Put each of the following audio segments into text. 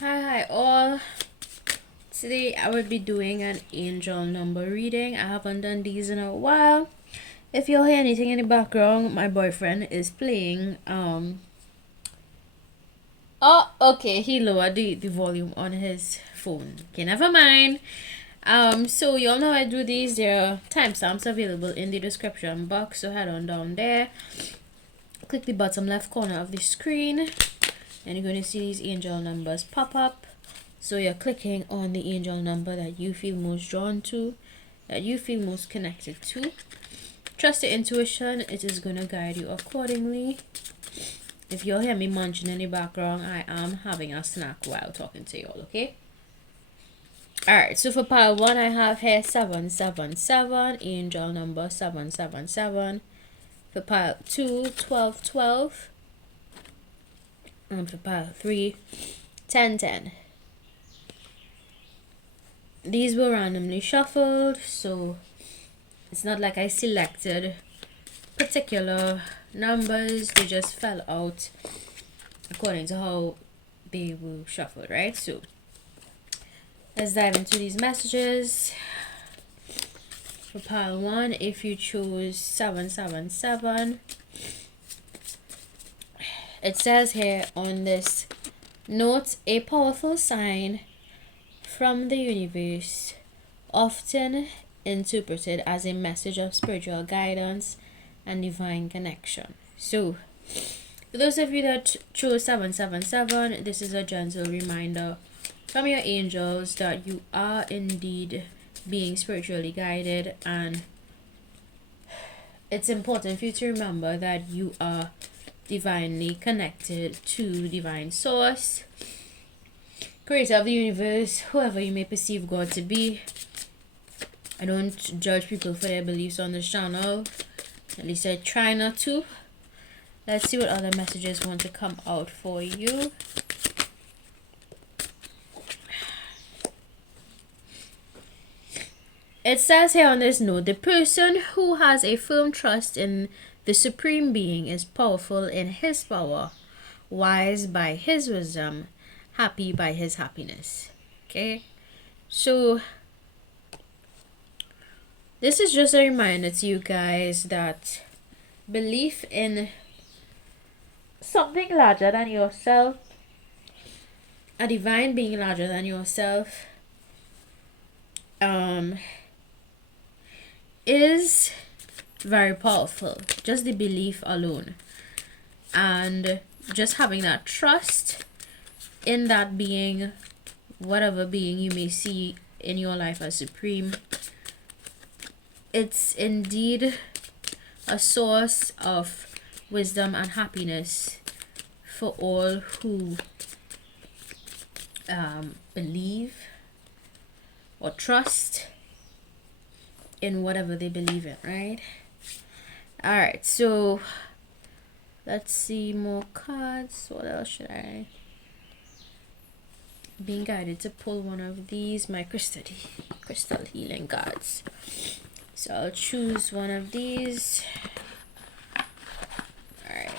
Hi all. Today I will be doing an angel number reading. I haven't done these in a while. If you'll hear anything in the background, my boyfriend is playing oh, okay, he lowered the volume on his phone. Okay, never mind. So y'all know I do these. There are timestamps available in the description box, so head on down there. Click the bottom left corner of the screen and you're going to see these angel numbers pop up. So you're clicking on the angel number that you feel most drawn to, that you feel most connected to. Trust your intuition, it is going to guide you accordingly. If you'll hear me munching in the background, I am having a snack while talking to y'all, okay? Alright, so for pile 1, I have here 777, angel number 777. For pile 2, 1212. And for pile 3, 1010. These were randomly shuffled, so it's not like I selected particular numbers. They just fell out according to how they were shuffled, right? So let's dive into these messages. For pile 1, if you chose 777, it says here on this note, a powerful sign from the universe, often interpreted as a message of spiritual guidance and divine connection. So for those of you that chose 777, this is a gentle reminder from your angels that you are indeed being spiritually guided, and it's important for you to remember that you are divinely connected to divine source, creator of the universe, whoever you may perceive God to be. I don't judge people for their beliefs on this channel. At least I try not to. Let's see what other messages want to come out for you. It says here on this note, the person who has a firm trust in the Supreme Being is powerful in his power, wise by his wisdom, happy by his happiness. Okay, so this is just a reminder to you guys that belief in something larger than yourself, a divine being larger than yourself, is very powerful. Just the belief alone, and just having that trust in that being, whatever being you may see in your life as supreme, it's indeed a source of wisdom and happiness for all who believe or trust in whatever they believe in, right? Alright, so let's see more cards. What else should I? Being guided to pull one of these, my crystal healing cards. So I'll choose one of these. Alright.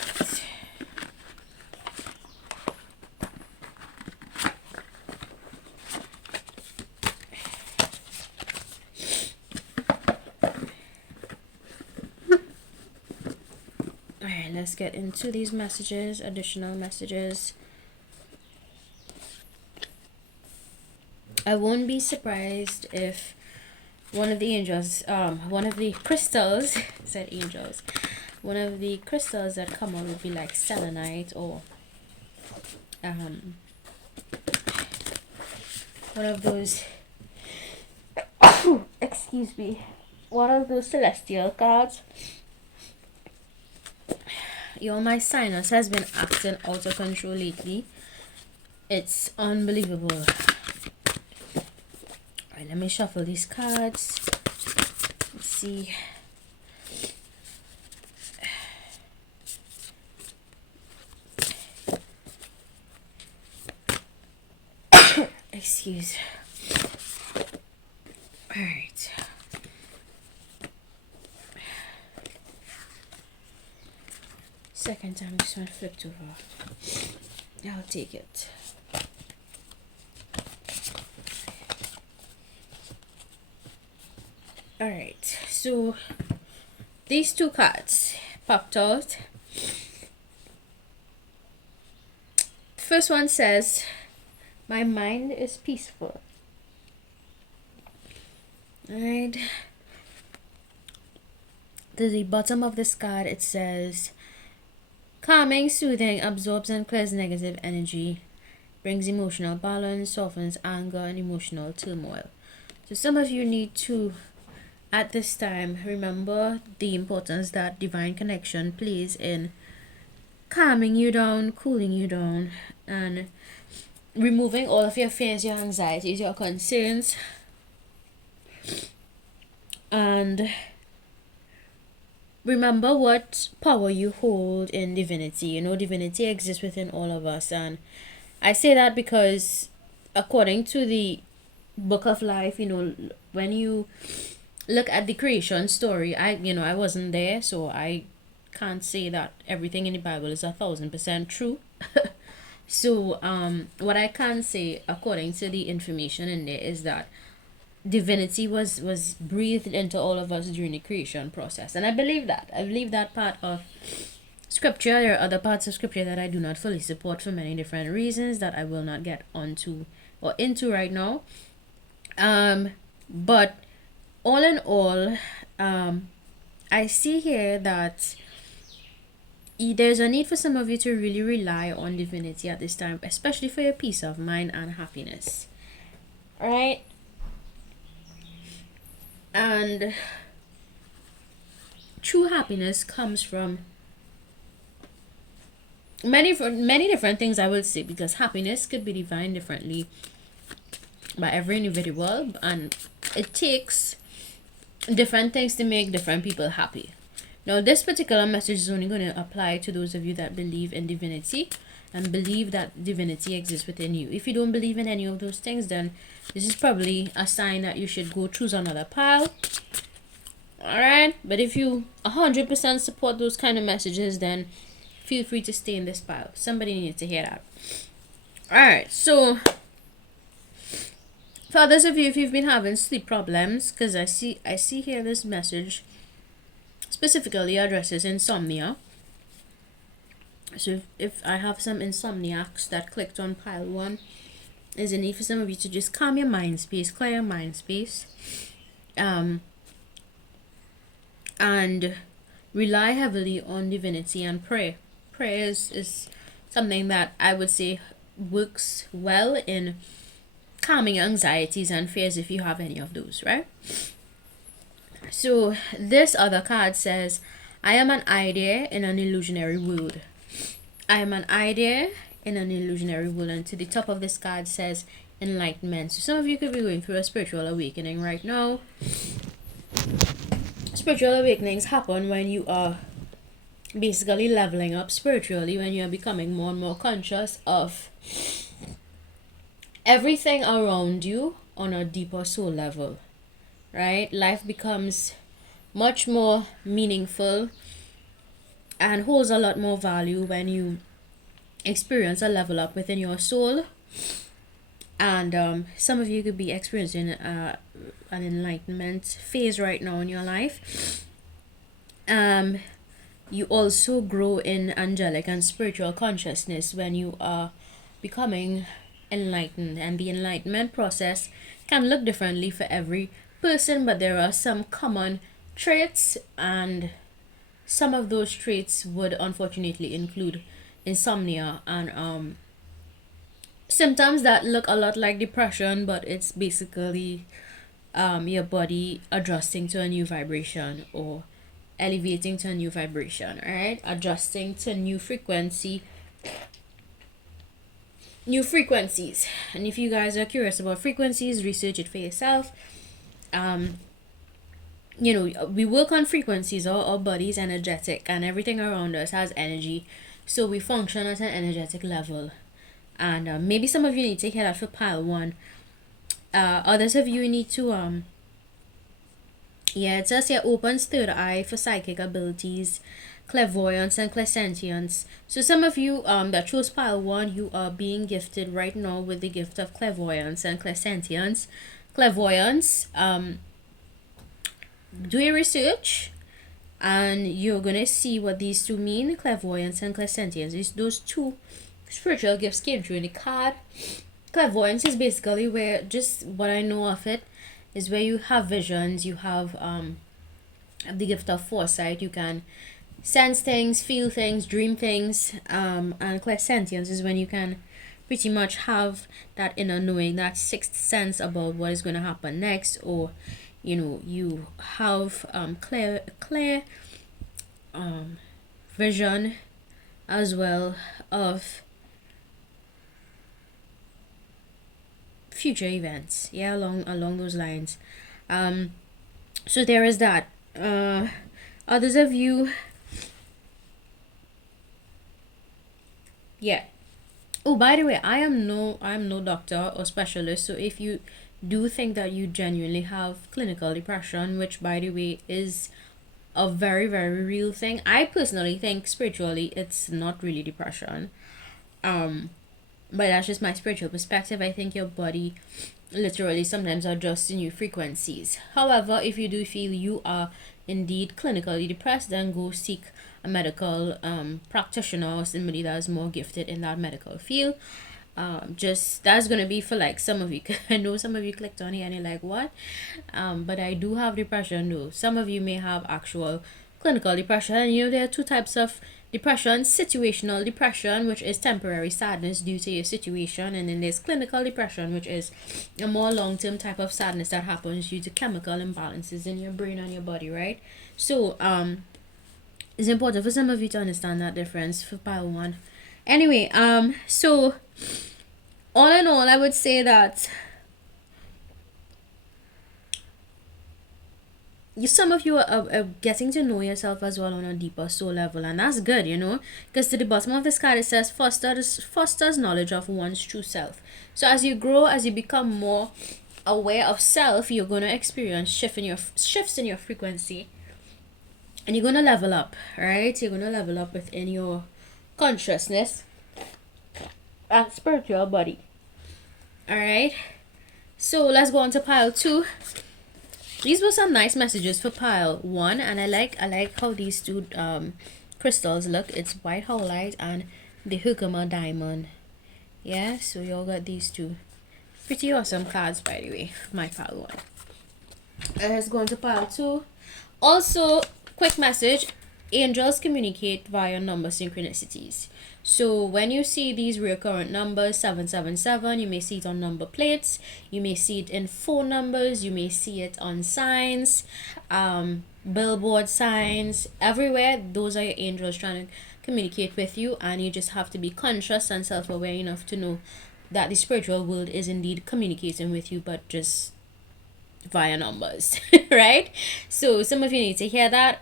Alright, let's get into these messages, additional messages. I won't be surprised if one of the angels, one of the crystals, said angels, one of the crystals that come out would be like selenite, or one of those, excuse me, one of those celestial cards. Yo, my sinus has been acting out of control lately. It's unbelievable. Alright, let me shuffle these cards. Let's see. Excuse. Alright. Second time this one flipped over. I'll take it. All right, so these two cards popped out. The first one says, my mind is peaceful. Alright. To the bottom of this card, it says, calming, soothing, absorbs and clears negative energy, brings emotional balance, softens anger and emotional turmoil. So some of you need to, at this time, remember the importance that divine connection plays in calming you down, cooling you down, and removing all of your fears, your anxieties, your concerns, and remember what power you hold in divinity. You know, divinity exists within all of us, and I say that because according to the book of life, you know, when you look at the creation story, I wasn't there, so I can't say that everything in the Bible is 1,000% true. So what I can say according to the information in there is that divinity was breathed into all of us during the creation process, and I believe that part of scripture. There are other parts of scripture that I do not fully support for many different reasons that I will not get onto or into right now. But all in all, I see here that there's a need for some of you to really rely on divinity at this time, especially for your peace of mind and happiness. All right? And true happiness comes from many different things, I would say, because happiness could be defined differently by every individual, and it takes different things to make different people happy. Now, this particular message is only going to apply to those of you that believe in divinity and believe that divinity exists within you. If you don't believe in any of those things, then this is probably a sign that you should go choose another pile. Alright? But if you 100% support those kind of messages, then feel free to stay in this pile. Somebody needs to hear that. Alright, so for others of you, if you've been having sleep problems, because I see here this message specifically addresses insomnia. So if I have some insomniacs that clicked on pile 1, there's a need for some of you to just calm your mind space, clear your mind space, and rely heavily on divinity and pray. Prayer is something that I would say works well in calming anxieties and fears if you have any of those, right? So this other card says, I am an idea in an illusionary world. I am an idea in an illusionary world. And to the top of this card says enlightenment. So some of you could be going through a spiritual awakening right now. Spiritual awakenings happen when you are basically leveling up spiritually, when you are becoming more and more conscious of everything around you on a deeper soul level, right? Life becomes much more meaningful and holds a lot more value when you experience a level up within your soul. And some of you could be experiencing an enlightenment phase right now in your life. You also grow in angelic and spiritual consciousness when you are becoming enlightened, and the enlightenment process can look differently for every person, but there are some common traits, and some of those traits would unfortunately include insomnia and symptoms that look a lot like depression, but it's basically your body adjusting to a new vibration or elevating to a new vibration, right? Adjusting to new frequencies. And if you guys are curious about frequencies, research it for yourself. We work on frequencies. Our body's energetic, and everything around us has energy, so we function at an energetic level. And maybe some of you need to hear that for pile 1. Others of you need to it says here opens third eye for psychic abilities, clairvoyance and clairsentience. So some of you that chose pile 1, you are being gifted right now with the gift of clairvoyance and clairsentience. Clairvoyance do your research, and you're gonna see what these two mean: clairvoyance and clairsentience. Those two spiritual gifts came through in the card. Clairvoyance is basically where, just what I know of it, is where you have visions, you have the gift of foresight, you can sense things, feel things, dream things, and clairsentience is when you can pretty much have that inner knowing, that sixth sense about what is going to happen next, or you have clear vision as well of future events, yeah, along those lines. So there is that. Others of you, yeah. Oh, by the way, I'm no doctor or specialist, so if you do think that you genuinely have clinical depression, which by the way is a very, very real thing, I personally think spiritually it's not really depression. Um but that's just my spiritual perspective. I think your body literally sometimes adjusts to new frequencies. However, if you do feel you are indeed clinically depressed, then go seek a medical practitioner or somebody that is more gifted in that medical field. Just that's gonna be for like some of you. I know some of you clicked on it and you're like, what? But I do have depression though. Some of you may have actual clinical depression, and there are two types of depression: situational depression, which is temporary sadness due to your situation, and then there's clinical depression, which is a more long-term type of sadness that happens due to chemical imbalances in your brain and your body, right? So it's important for some of you to understand that difference for pile one. Anyway, so all in all, I would say that some of you are getting to know yourself as well on a deeper soul level, and that's good, because to the bottom of this card it says fosters knowledge of one's true self. So as you grow, as you become more aware of self, you're going to experience shifts in your frequency, and you're going to level up, right? You're going to level up within your consciousness and spiritual body. All right, so let's go on to pile two. These were some nice messages for pile one, and I like how these two crystals look. It's white howlite and the Herkimer diamond. Yeah, so y'all got these two pretty awesome cards, by the way. My pile one. Let's go on to pile two. Also, quick message: angels communicate via number synchronicities. So when you see these recurrent numbers 777, you may see it on number plates, you may see it in phone numbers, you may see it on signs, billboard signs, everywhere. Those are your angels trying to communicate with you, and you just have to be conscious and self-aware enough to know that the spiritual world is indeed communicating with you, but just via numbers. Right? So some of you need to hear that.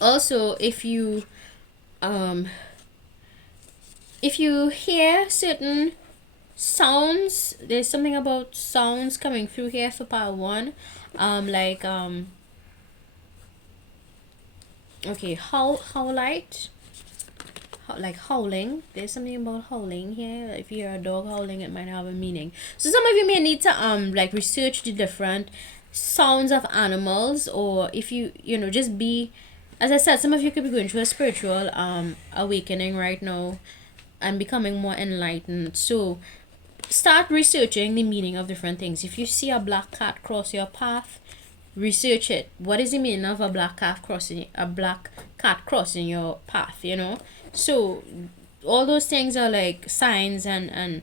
Also, if you hear certain sounds, there's something about sounds coming through here for pile one, okay, howlite, like howling. There's something about howling here. If you hear a dog howling, it might have a meaning. So some of you may need to research the different sounds of animals, or if you just be, as I said, some of you could be going through a spiritual awakening right now and becoming more enlightened. So start researching the meaning of different things. If you see a black cat cross your path, research it. What is the meaning of a black cat crossing your path? So all those things are like signs and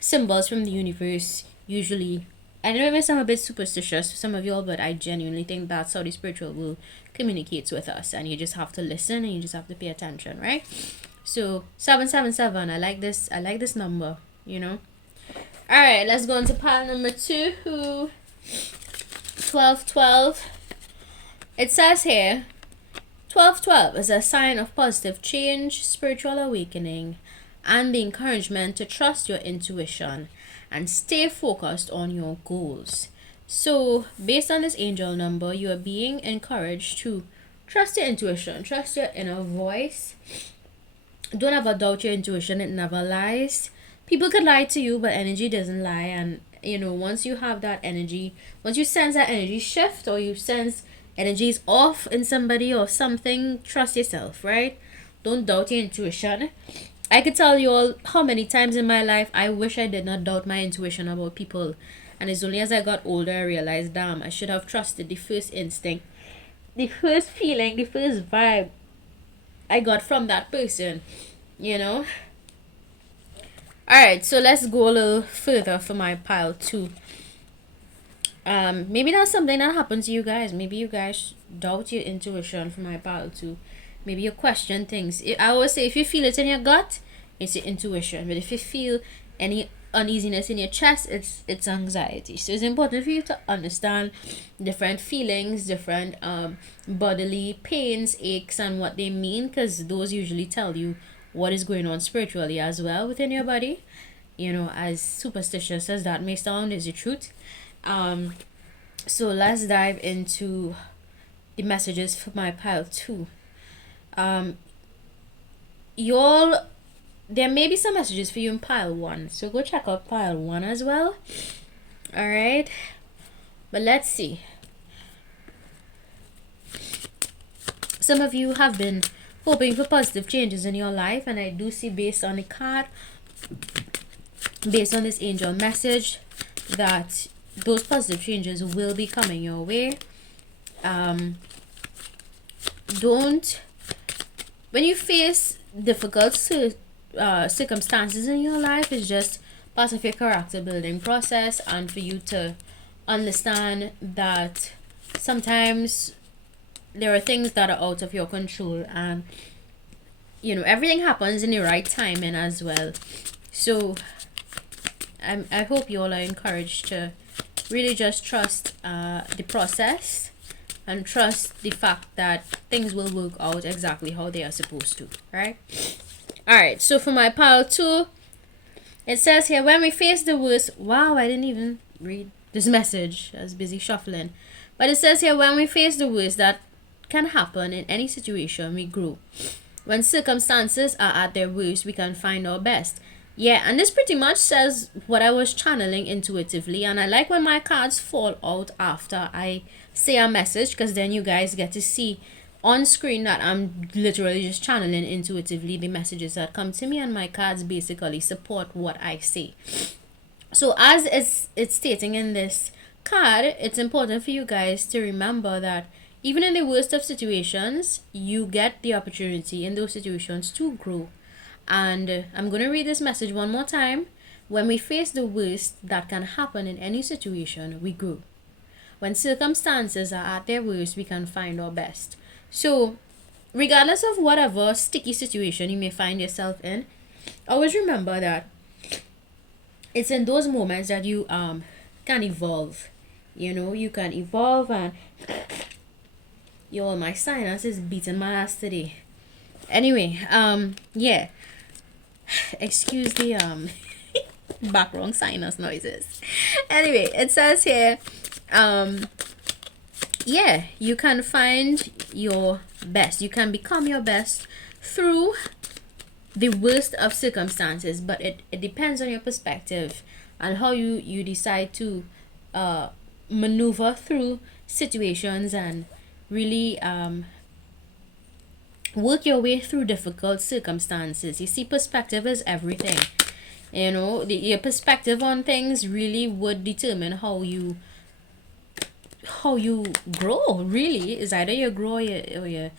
symbols from the universe. Usually, I know it may sound a bit superstitious to some of y'all, but I genuinely think that's how the spiritual world communicates with us, and you just have to listen and you just have to pay attention, right? So 777, I like this number. All right, let's go on to pile number two. 1212. It says here, 1212 is a sign of positive change, spiritual awakening, and the encouragement to trust your intuition and stay focused on your goals. So based on this angel number, you are being encouraged to trust your intuition, trust your inner voice. Don't ever doubt your intuition. It never lies. People could lie to you, but energy doesn't lie, and You know, once you have that energy, once you sense that energy shift, or you sense energy is off in somebody or something, trust yourself, right? Don't doubt your intuition. I could tell you all how many times in my life I wish I did not doubt my intuition about people. And it's only as I got older I realized, damn, I should have trusted the first instinct, the first feeling, the first vibe I got from that person, you know? Alright, so let's go a little further for my pile 2. Maybe that's something that happens to you guys. Maybe you guys doubt your intuition for my pile 2. Maybe you question things. I always say, if you feel it in your gut, it's your intuition. But if you feel any uneasiness in your chest, it's anxiety. So it's important for you to understand different feelings, different bodily pains, aches, and what they mean, because those usually tell you what is going on spiritually as well within your body. You know, as superstitious as that may sound, is the truth. So let's dive into the messages for my pile 2. Y'all, there may be some messages for you in pile 1, so go check out pile 1 as well. All right, but let's see. Some of you have been hoping for positive changes in your life, and I do see, based on the card, based on this angel message, that those positive changes will be coming your way. Don't, when you face difficult circumstances in your life, it's just part of your character building process, and for you to understand that sometimes there are things that are out of your control, and you know, everything happens in the right timing as well. So I hope you all are encouraged to really just trust the process, and trust the fact that things will work out exactly how they are supposed to, right? All right, so for my pile 2, it says here, when we face the worst. Wow, I didn't even read this message. I was busy shuffling. But it says here, when we face the worst that can happen in any situation, we grow. When circumstances are at their worst, we can find our best. Yeah, and this pretty much says what I was channeling intuitively. And I like when my cards fall out after I say a message, because then you guys get to see on screen that I'm literally just channeling intuitively the messages that come to me, and my cards basically support what I say. So as it's stating in this card, it's important for you guys to remember that even in the worst of situations, you get the opportunity in those situations to grow. And I'm going to read this message one more time. When we face the worst that can happen in any situation, we grow. When circumstances are at their worst, we can find our best. So, regardless of whatever sticky situation you may find yourself in, always remember that it's in those moments that you can evolve. You know, you can evolve. And yo, my sinus is beating my ass today. Anyway, yeah. Excuse the background sinus noises. Anyway, it says here, yeah, you can find your best. You can become your best through the worst of circumstances, but it depends on your perspective and how you decide to maneuver through situations and really work your way through difficult circumstances. You see, perspective is everything. You know, your perspective on things really would determine how you grow. Really, is either you grow or you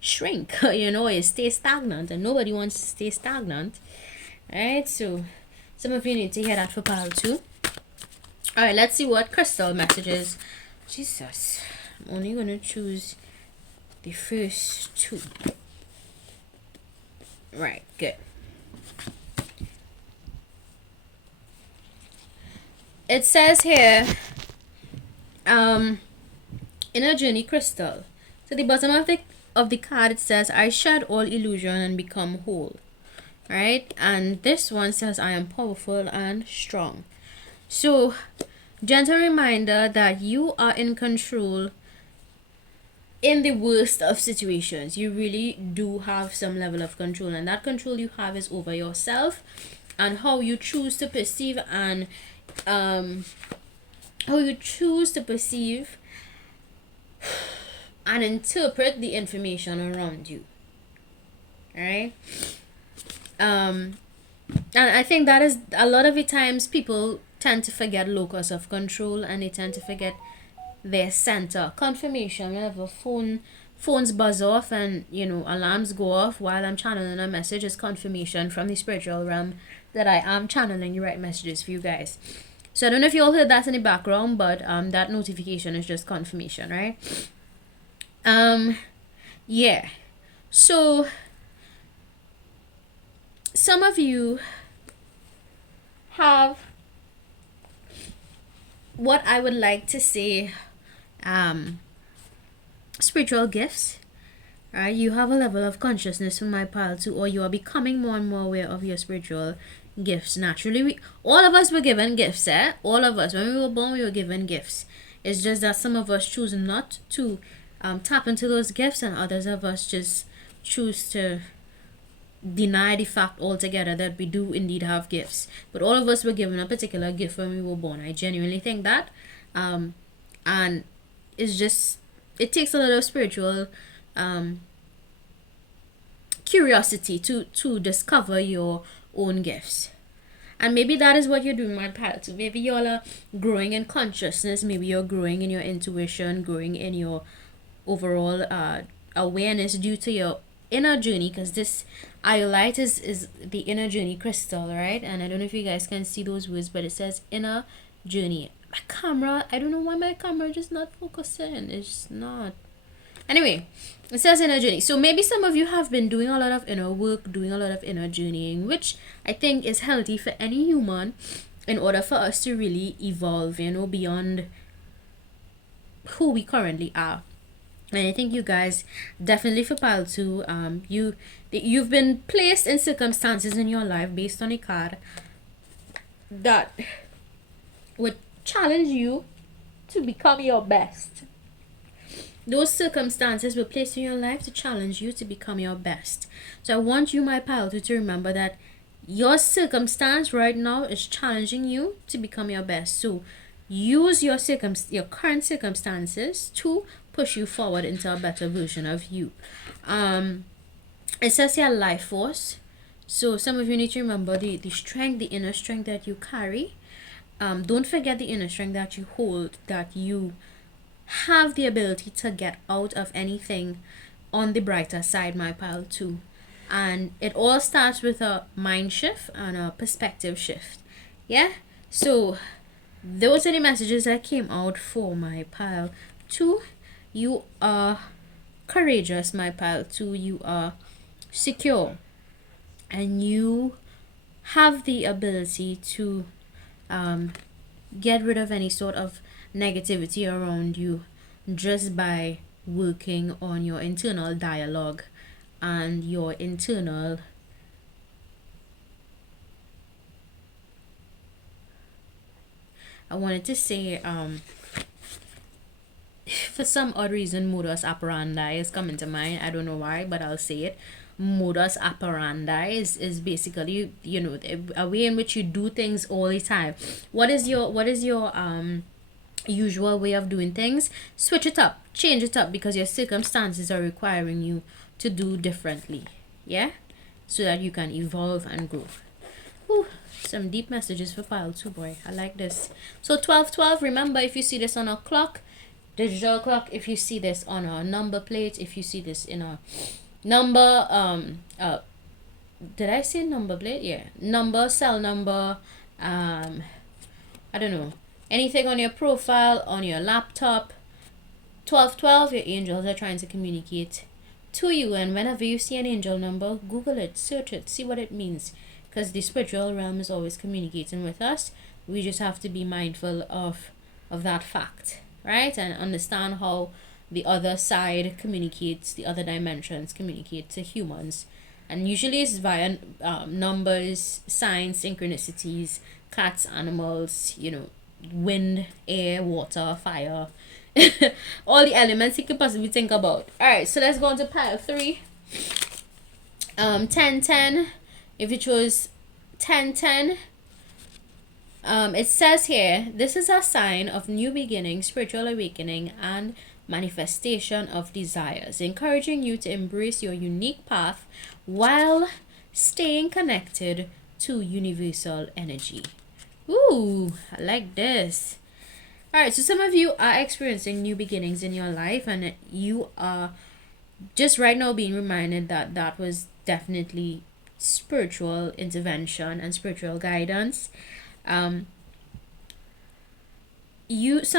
shrink. You know, or you stay stagnant, and nobody wants to stay stagnant. Alright, so some of you need to hear that for pile 2. Alright, let's see what crystal messages. Jesus, I'm only gonna choose the first 2. Right, good. It says here, inner journey crystal. So the bottom of the card, it says, I shed all illusion and become whole. Right? And this one says, I am powerful and strong. So, gentle reminder that you are in control in the worst of situations. You really do have some level of control, and that control you have is over yourself and how you choose to perceive and how you choose to perceive and interpret the information around you. All right. And I think that is a lot of the times people tend to forget locus of control, and they tend to forget their center. Confirmation, whenever phones buzz off and alarms go off while I'm channeling a message, is confirmation from the spiritual realm that I am channeling the right messages for you guys. So I don't know if you all heard that in the background, but that notification is just confirmation, right? Yeah. So some of you have what I would like to say spiritual gifts, right? You have a level of consciousness from my pile too, or you are becoming more and more aware of your spiritual gifts. Naturally, all of us were given gifts, all of us, when we were born, we were given gifts. It's just that some of us choose not to tap into those gifts, and others of us just choose to deny the fact altogether that we do indeed have gifts. But all of us were given a particular gift when we were born. I genuinely think that. And it's just, it takes a lot of spiritual curiosity to discover your own gifts. And maybe that is what you're doing, my pal. So maybe y'all are growing in consciousness. Maybe you're growing in your intuition, growing in your overall awareness due to your inner journey, because this iolite is the inner journey crystal, right? And I don't know if you guys can see those words, but it says inner journey. My camera, I don't know why my camera just not focusing. It's just not. Anyway, it says inner journey. So maybe some of you have been doing a lot of inner work, doing a lot of inner journeying, which I think is healthy for any human in order for us to really evolve, beyond who we currently are. And I think you guys, definitely for pile 2, you've been placed in circumstances in your life based on a card that would challenge you to become your best. Those circumstances were placed in your life to challenge you to become your best. So I want you, my pile 2, to remember that your circumstance right now is challenging you to become your best. So use your current circumstances to push you forward into a better version of you. It says here life force. So some of you need to remember the strength, the inner strength that you carry. Don't forget the inner strength that you hold, that you have the ability to get out of anything on the brighter side, my pile 2. And it all starts with a mind shift and a perspective shift. Yeah? So those are the messages that came out for my pile 2. You are courageous, my pile 2. You are secure. And you have the ability to get rid of any sort of negativity around you just by working on your internal dialogue and your internal I wanted to say for some odd reason modus operandi is coming to mind. I don't know why, but I'll say it. Modus operandi is basically a way in which you do things all the time. What is your usual way of doing things? Switch it up, change it up, because your circumstances are requiring you to do differently. Yeah, so that you can evolve and grow. Whew, some deep messages for pile 2, boy. I like this. So 1212, remember, if you see this on a clock, digital clock, if you see this on a number plate, if you see this in a number did I say number plate? Yeah, number, cell number, I don't know, anything on your profile, on your laptop, 1212, your angels are trying to communicate to you. And whenever you see an angel number, Google it, search it, see what it means, because the spiritual realm is always communicating with us. We just have to be mindful of that fact, right? And understand how the other side communicates, the other dimensions communicate to humans. And usually it's via numbers, signs, synchronicities, cats, animals, wind, air, water, fire, all the elements you could possibly think about. Alright, so let's go on to pile 3. 1010. If you chose 1010, It says here, this is a sign of new beginning, spiritual awakening, and manifestation of desires, encouraging you to embrace your unique path while staying connected to universal energy. Ooh, I like this. Alright, so some of you are experiencing new beginnings in your life, and you are just right now being reminded that that was definitely spiritual intervention and spiritual guidance. Some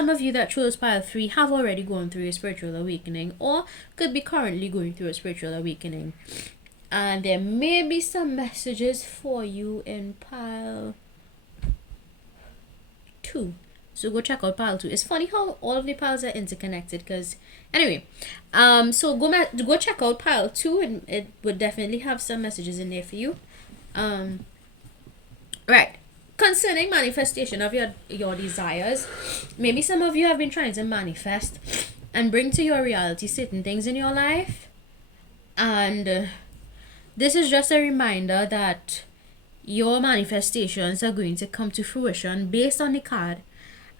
of you that chose pile 3 have already gone through a spiritual awakening, or could be currently going through a spiritual awakening, and there may be some messages for you in pile 2. So go check out pile 2. It's funny how all of the piles are interconnected, because anyway, so go check out pile 2, and it would definitely have some messages in there for you. Right. Concerning manifestation of your desires, maybe some of you have been trying to manifest and bring to your reality certain things in your life, and this is just a reminder that your manifestations are going to come to fruition based on the card,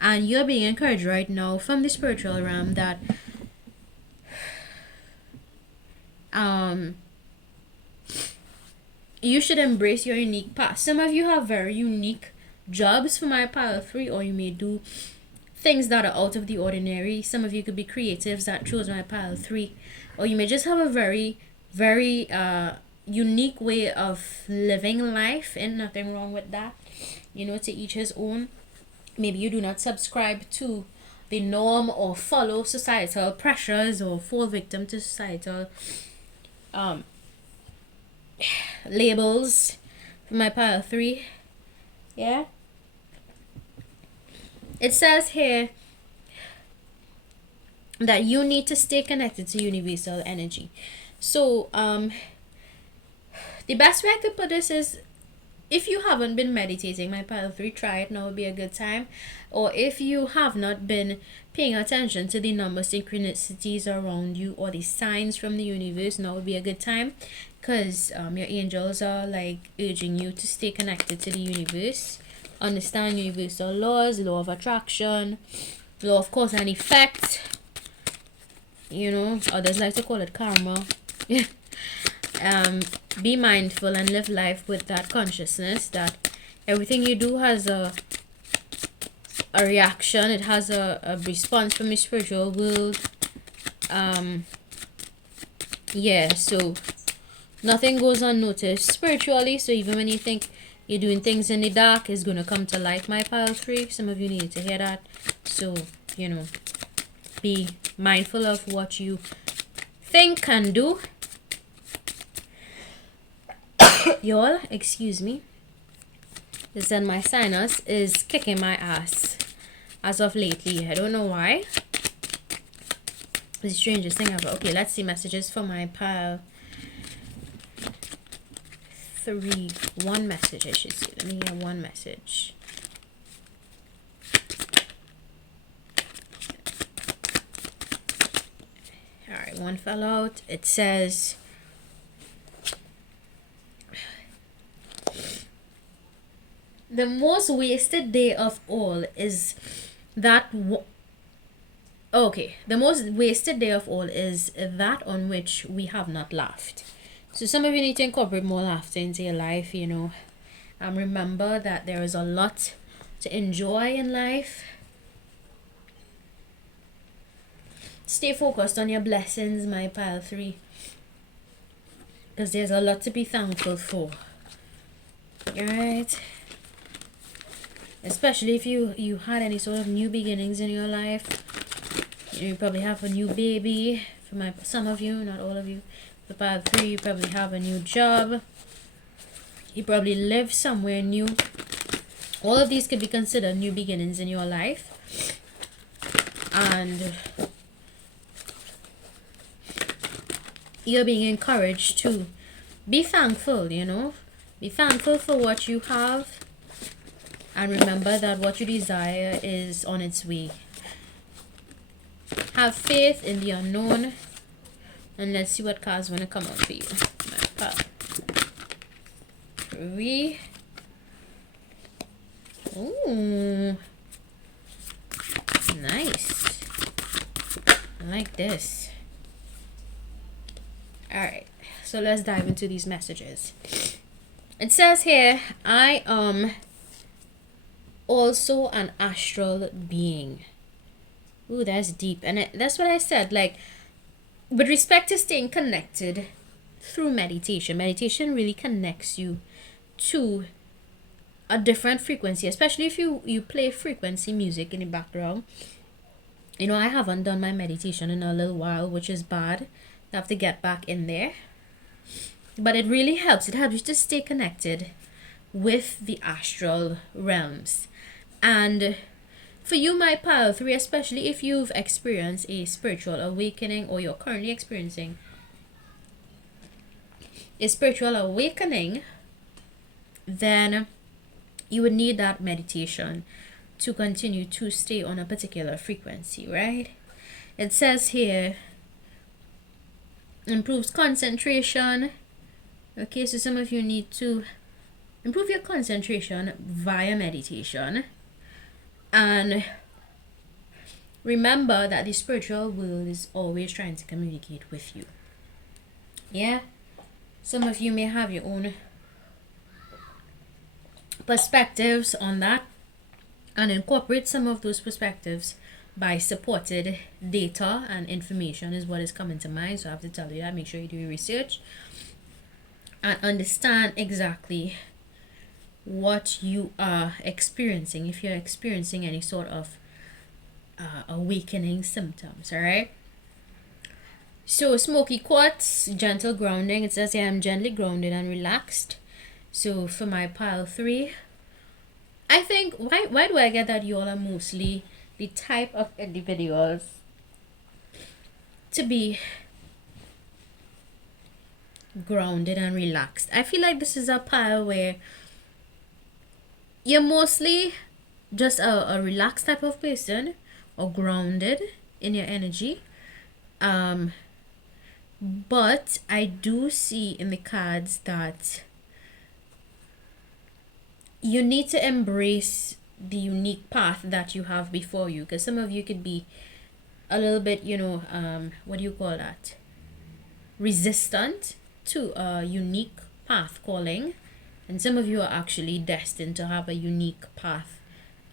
and you're being encouraged right now from the spiritual realm that you should embrace your unique path. Some of you have very unique jobs for my pile 3, or you may do things that are out of the ordinary. Some of you could be creatives that chose my pile 3, or you may just have a very, very unique way of living life, and nothing wrong with that. You know, to each his own. Maybe you do not subscribe to the norm or follow societal pressures or fall victim to societal labels for my pile 3. Yeah, it says here that you need to stay connected to universal energy. So the best way I could put this is, if you haven't been meditating, my pile 3, try it. Now would be a good time. Or if you have not been paying attention to the number synchronicities around you, or the signs from the universe, now would be a good time, because your angels are like urging you to stay connected to the universe, understand universal laws, law of attraction, law of cause and effect. You know, others like to call it karma. Be mindful and live life with that consciousness that everything you do has a reaction. It has a response from the spiritual world. Yeah, so nothing goes unnoticed spiritually. So even when you think you're doing things in the dark, it's going to come to light, my pile 3. Some of you need to hear that. So, you know, be mindful of what you think and do. Y'all, excuse me. This and my sinus is kicking my ass as of lately. I don't know why. It's the strangest thing ever. Okay, let's see messages for my pile 3. One message, I should say. Let me hear one message. Alright, one fell out. It says, the most wasted day of all is that the most wasted day of all is that on which we have not laughed. So some of you need to incorporate more laughter into your life, you know. Remember that there is a lot to enjoy in life. Stay focused on your blessings, my pile 3, because there's a lot to be thankful for. Alright? Especially if you had any sort of new beginnings in your life. You probably have a new baby. For some of you, not all of you. For pile 3, you probably have a new job. You probably live somewhere new. All of these could be considered new beginnings in your life. And you're being encouraged to be thankful, you know. Be thankful for what you have. And remember that what you desire is on its way. Have faith in the unknown. And let's see what cards want to come out for you. Ooh, nice. I like this. All right, so let's dive into these messages. It says here, I am also an astral being. Ooh, that's deep. And that's what I said. Like, with respect to staying connected through meditation, meditation really connects you to a different frequency, especially if you play frequency music in the background. You know, I haven't done my meditation in a little while, which is bad. I have to get back in there. But it really helps. It helps you to stay connected with the astral realms. And for you, my pile 3, especially if you've experienced a spiritual awakening or you're currently experiencing a spiritual awakening, then you would need that meditation to continue to stay on a particular frequency, right? It says here, improves concentration. Okay, so some of you need to improve your concentration via meditation. And remember that the spiritual world is always trying to communicate with you. Yeah? Some of you may have your own perspectives on that, and incorporate some of those perspectives by supported data and information is what is coming to mind. So I have to tell you that. Make sure you do your research and understand exactly what you are experiencing, if you're experiencing any sort of awakening symptoms. All right, so smoky quartz, gentle grounding. It says here, I'm gently grounded and relaxed. So for my pile 3, I think, why do I get that you all are mostly the type of individuals to be grounded and relaxed? I feel like this is a pile where you're mostly just a relaxed type of person, or grounded in your energy. But I do see in the cards that you need to embrace the unique path that you have before you, because some of you could be a little bit, you know, what do you call that, resistant to a unique path calling, and some of you are actually destined to have a unique path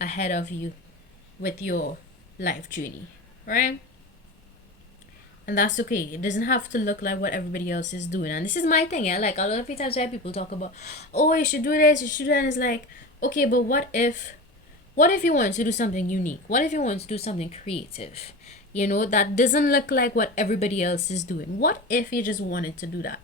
ahead of you with your life journey, right? And that's okay. It doesn't have to look like what everybody else is doing. And this is my thing, yeah. Like, a lot of times where people talk about, oh, you should do this, you should do that. And it's like, okay, but what if you want to do something unique? What if you want to do something creative? You know, that doesn't look like what everybody else is doing. What if you just wanted to do that?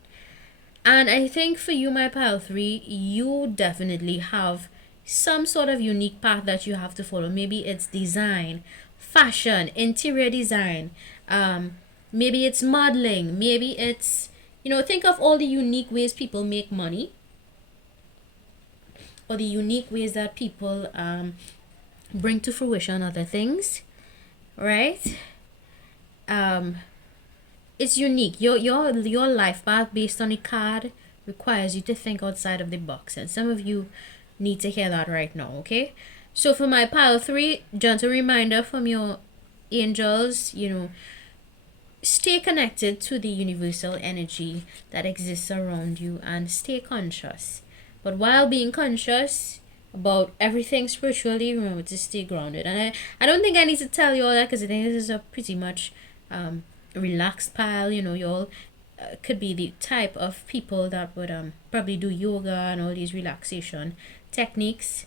And I think for you, my pile 3, you definitely have some sort of unique path that you have to follow. Maybe it's design, fashion, interior design, maybe it's modeling, maybe it's, you know, think of all the unique ways people make money, or the unique ways that people bring to fruition other things, right? It's unique. Your life path based on a card requires you to think outside of the box, and some of you need to hear that right now. Okay, so for my pile 3, gentle reminder from your angels, you know, stay connected to the universal energy that exists around you and stay conscious. But while being conscious about everything spiritually, remember to stay grounded. And I don't think I need to tell you all that, because I think this is a pretty much relaxed pile. You know, you all could be the type of people that would probably do yoga and all these relaxation techniques.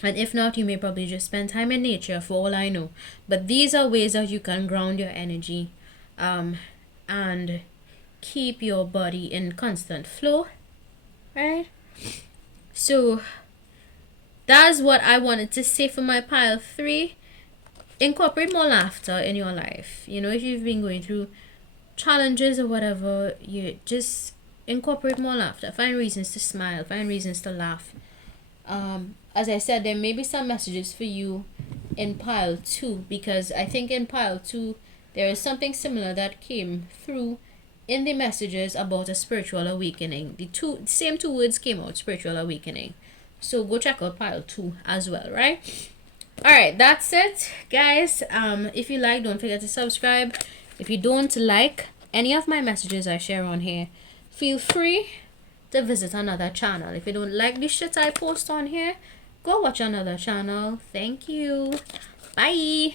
And if not, you may probably just spend time in nature, for all I know. But these are ways that you can ground your energy and keep your body in constant flow, right? So that's what I wanted to say for my pile 3. Incorporate more laughter in your life. You know, if you've been going through challenges or whatever, you just incorporate more laughter. Find reasons to smile. Find reasons to laugh. As I said, there may be some messages for you in pile 2, because I think in pile 2 there is something similar that came through in the messages about a spiritual awakening. The same two words came out, spiritual awakening. So go check out pile 2 as well, right? All right, that's it, guys. If you like, don't forget to subscribe. If you don't like any of my messages I share on here, feel free to visit another channel. If you don't like the shit I post on here, go watch another channel. Thank you. Bye.